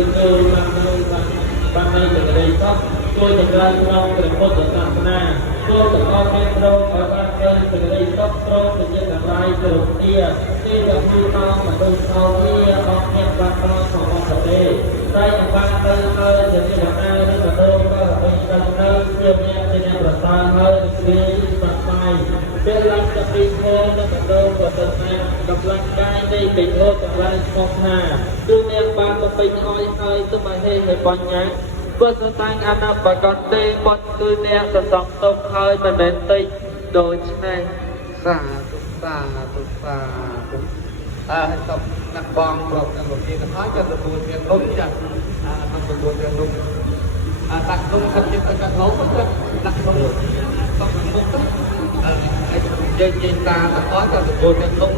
យើងចូលតាមក្នុងបាននៃសេចក្តីសុខជួយចម្រើនក្នុងព្រះពុទ្ធសាសនាចូលទៅដល់មានប្រោឲ្យបានកើសេចក្តីសុខព្រមទាំងជាទាំងឡាយគ្រប់គ្នាទីដែលគឺតាមមនុស្សអស់គ្នាអស់គ្នាបានដល់ក្នុងអស់ទេតែបានទៅហើយជាទេវតាឬក៏ទៅក៏ឲ្យទៅនៅជាអ្នកជាអ្នកប្រសើរហើយគឺស្មារតីពេលឡើងទៅពីធម៌ទៅទៅក៏ទៅតាមកម្លាំងកាយនៃកិច្ចរត់ទាំងឡាយស្មោះថាគឺអ្នកបានទៅពេញហើយទៅមកហេតុបញ្ញាបើសតាំងអនាបកតទេបុតគឺអ្នកសសងទុកហើយមិនមែនតិចដូច្នេះសាធុសាធុសាធុហើយតបអ្នកបងប្រុសទាំងលោកនេះក៏ហើយក៏ទទួលទាំងលោកចាស់តាមទទួលទាំងលោកដាក់ក្នុងខិតចិត្តឲ្យកាត់លោកទៅដាក់ក្នុងតបមុខទៅហើយយើងនិយាយតាទាំងអស់ក៏ទទួលទាំងលោក